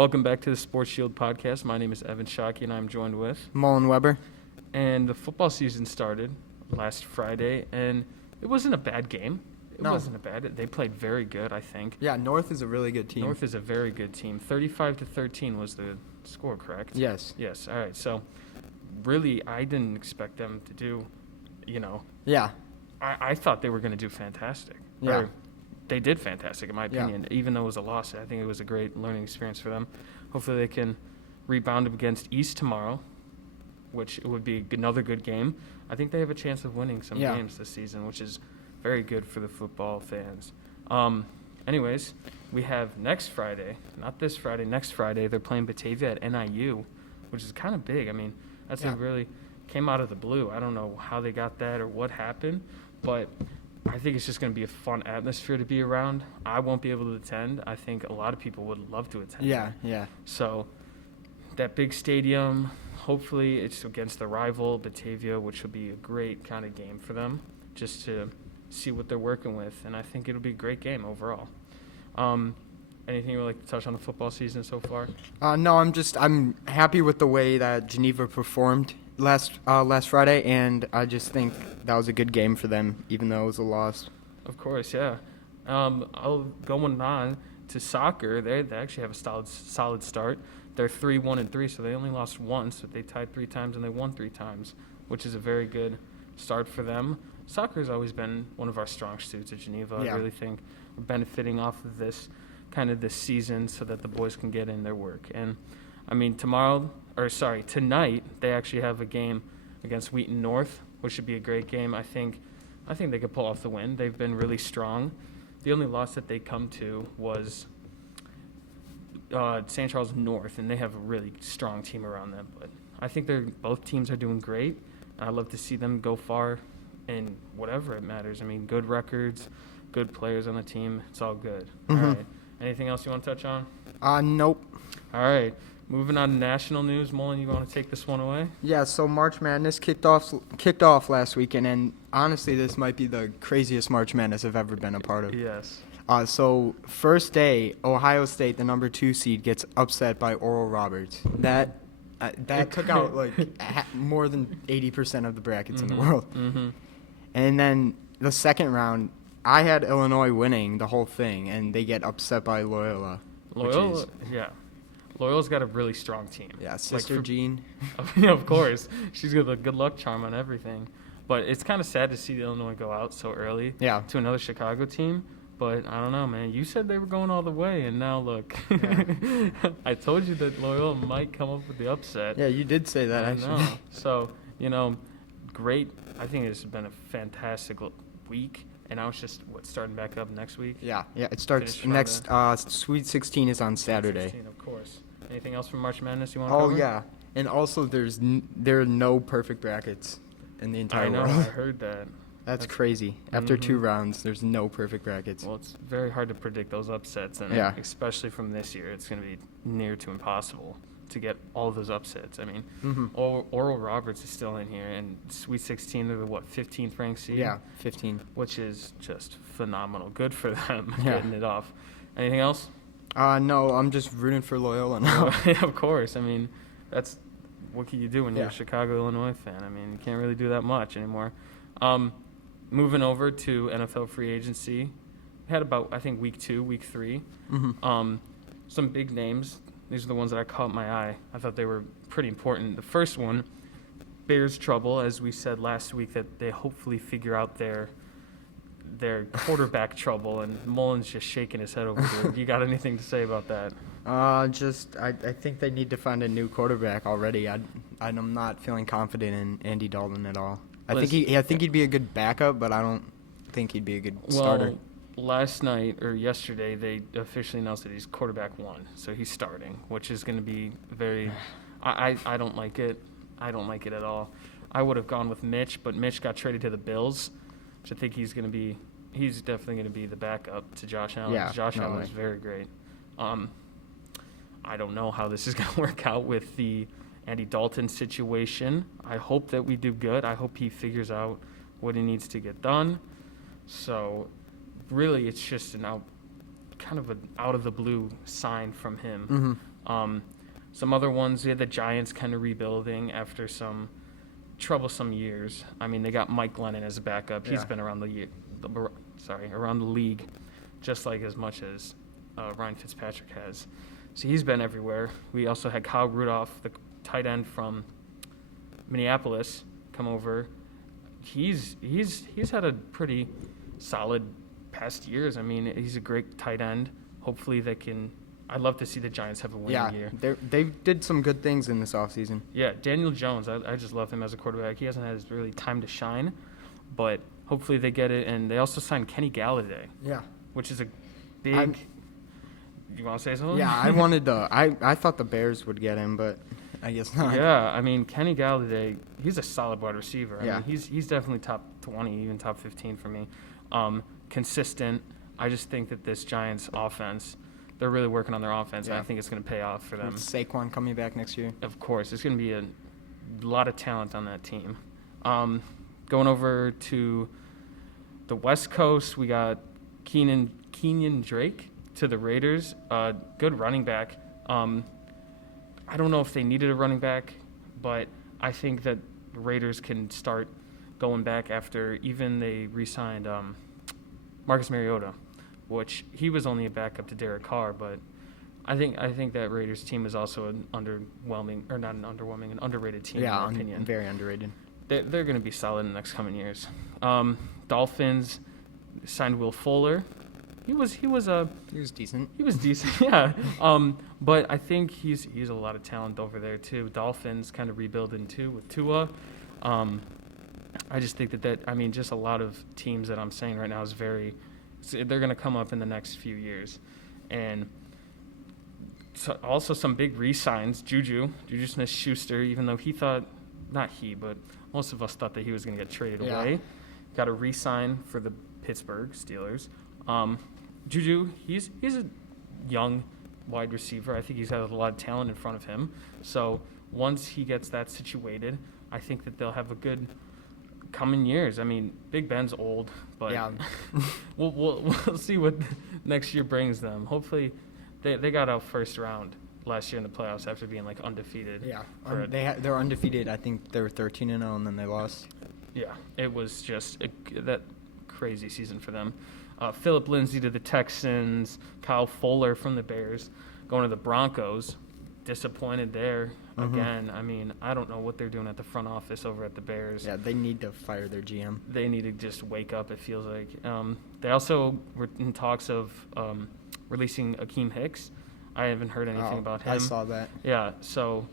Welcome back to the Sports Shield podcast. My name is Evan Shockey, and I'm joined with Mullen Weber. And the football season started last Friday, and it wasn't a bad game. They played very good, I think. Yeah, North is a really good team. North is a very good team. 35-13 was the score, correct? Yes. Yes. All right. So, really, I didn't expect them to do, Yeah. I thought they were going to do fantastic. Yeah. They did fantastic, in my opinion. Even though it was a loss, I think it was a great learning experience for them. Hopefully they can rebound against East tomorrow, which would be another good game. I think they have a chance of winning some games this season, which is very good for the football fans. Anyways, we have next Friday, not this Friday, next Friday, they're playing Batavia at NIU, which is kind of big. I mean, that's really came out of the blue. I don't know how they got that or what happened, but I think it's just going to be a fun atmosphere to be around. I won't be able to attend. I think a lot of people would love to attend. Yeah. So that big stadium, hopefully it's against the rival, Batavia, which will be a great kind of game for them just to see what they're working with. And I think it'll be a great game overall. Anything you would like to touch on the football season so far? No, I'm happy with the way that Geneva performed last Friday, and I just think that was a good game for them, even though it was a loss. Of course, yeah. Going on to soccer, they actually have a solid start. They're 3-1-3, so they only lost once, but they tied 3 times and they won 3 times, which is a very good start for them. Soccer has always been one of our strong suits at Geneva. Yeah. I really think we're benefiting off of this season so that the boys can get in their work. And I mean, tonight they actually have a game against Wheaton North, which should be a great game. I think they could pull off the win. They've been really strong. The only loss that they come to was St. Charles North, and they have a really strong team around them. But I think both teams are doing great. I'd love to see them go far in whatever it matters. I mean, good records, good players on the team. It's all good. Mm-hmm. All right. Anything else you want to touch on? Nope. All right. Moving on to national news. Mullen, you want to take this one away? Yeah, so March Madness kicked off last weekend, and honestly, this might be the craziest March Madness I've ever been a part of. Yes. So first day, Ohio State, the number 2 seed, gets upset by Oral Roberts. That took out like more than 80% of the brackets in the world. Mm-hmm. And then the second round, I had Illinois winning the whole thing, and they get upset by Loyola. Loyola's got a really strong team. Yeah, Sister Jean. Of course. She's got a good luck charm on everything. But it's kind of sad to see Illinois go out so early to another Chicago team. But I don't know, man. You said they were going all the way, and now look. Yeah. I told you that Loyola might come up with the upset. Yeah, you did say that, actually. So, great. I think it's been a fantastic week. And now it's just, starting back up next week? Yeah, it starts next. Sweet 16 is on Saturday. 16, of course. Anything else from March Madness you want to cover? Oh, yeah. And also, there are no perfect brackets in the entire world. I know, I heard that. That's crazy. After 2 rounds, there's no perfect brackets. Well, it's very hard to predict those upsets, and especially from this year, it's going to be near to impossible to get all of those upsets. I mean, Oral Roberts is still in here, and Sweet 16, they're the 15th ranked seed? Yeah, 15. Which is just phenomenal. Good for them getting it off. Anything else? No, I'm just rooting for Loyola now. Of course. I mean, what can you do when you're a Chicago, Illinois fan? I mean, you can't really do that much anymore. Moving over to NFL free agency, we had about, I think, week 2, week 3. Some big names. These are the ones that I caught my eye. I thought they were pretty important. The first one, Bears trouble, as we said last week, that they hopefully figure out their quarterback trouble, and Mullen's just shaking his head over here. You got anything to say about that? I think they need to find a new quarterback already. I'm not feeling confident in Andy Dalton at all. I think he'd be a good backup, but I don't think he'd be a good starter. Last night or yesterday, they officially announced that he's quarterback 1, so he's starting, which is going to be very. I don't like it. I don't like it at all. I would have gone with Mitch, but Mitch got traded to the Bills, which I think he's definitely going to be the backup to Josh Allen. Yeah, Josh Allen is very great. I don't know how this is going to work out with the Andy Dalton situation. I hope that we do good. I hope he figures out what he needs to get done. So really, it's just kind of an out of the blue sign from him. Some other ones, we had the Giants kind of rebuilding after some troublesome years. I mean, they got Mike Glennon as a backup. He's been around around the league just like as much as Ryan Fitzpatrick has. So he's been everywhere. We also had Kyle Rudolph, the tight end from Minneapolis, come over. He's had a pretty solid past years. I mean, he's a great tight end. Hopefully they can. I'd love to see the Giants have a winning year. They did some good things in this offseason. Yeah, Daniel Jones, I just love him as a quarterback. He hasn't had really time to shine, but hopefully they get it. And they also signed Kenny Galladay. Yeah. Which is a big. You want to say something? Yeah, I thought the Bears would get him, but I guess not. Yeah, I mean, Kenny Galladay, he's a solid wide receiver. I Yeah. mean, he's definitely top 20, even top 15 for me. Consistent. I just think that this Giants offense, they're really working on their offense, and I think it's going to pay off for them. With Saquon coming back next year. Of course. There's going to be a lot of talent on that team. Going over to the West Coast, we got Kenyon Drake to the Raiders. Good running back. I don't know if they needed a running back, but I think that the Raiders can start going back after even they re-signed Marcus Mariota, which he was only a backup to Derek Carr, but I think that Raiders team is also an underrated team in my opinion. Very underrated. They're going to be solid in the next coming years. Dolphins signed Will Fuller. He was decent. He was decent, yeah. But I think he's a lot of talent over there too. Dolphins kind of rebuilding too with Tua. I just think just a lot of teams that I'm saying right now they're going to come up in the next few years. And so also some big re-signs. Juju Smith-Schuster, even though but most of us thought that he was going to get traded away. Got a re-sign for the Pittsburgh Steelers. Juju, he's a young wide receiver. I think he's got a lot of talent in front of him. So once he gets that situated, I think that they'll have a good coming years. I mean, Big Ben's old, but we'll see what next year brings them. Hopefully, they got out first round last year in the playoffs after being like undefeated. Yeah, they're undefeated. I think they were 13-0 and then they lost. Yeah, it was just that crazy season for them. Phillip Lindsay to the Texans, Kyle Fuller from the Bears, going to the Broncos. Disappointed there again. I mean, I don't know what they're doing at the front office over at the Bears. Yeah, they need to fire their GM. They need to just wake up, it feels like. They also were in talks of releasing Akeem Hicks. I haven't heard anything about him. I saw that. Yeah, so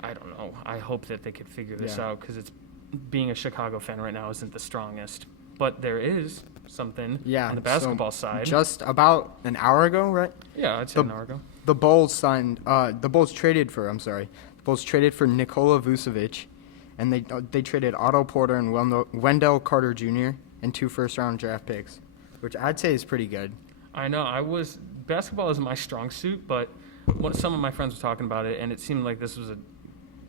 I don't know. I hope that they could figure this out because being a Chicago fan right now isn't the strongest. But there is something on the basketball side. Just about an hour ago, right? Yeah, I'd say an hour ago. The Bulls traded for Nicola Vucevic, and they traded Otto Porter and Wendell Carter Jr. and 2 first-round draft picks, which I'd say is pretty good. I know. Basketball isn't my strong suit, but some of my friends were talking about it, and it seemed like this was a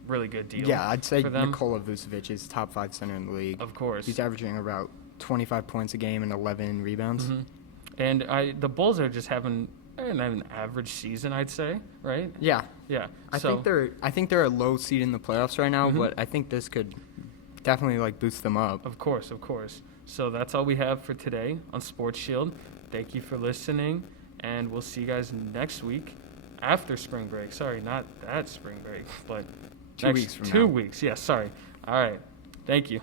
really good deal. Yeah, I'd say for them. Nicola Vucevic is top 5 center in the league. Of course. He's averaging about 25 points a game and 11 rebounds. Mm-hmm. And the Bulls are just having an average season, I'd say, right? Yeah. Yeah. I think they're a low seed in the playoffs right now, but I think this could definitely boost them up. Of course. So that's all we have for today on Sports Shield. Thank you for listening, and we'll see you guys next week after spring break. Sorry, not that spring break, but 2 weeks from now. 2 weeks. Yeah, sorry. All right. Thank you.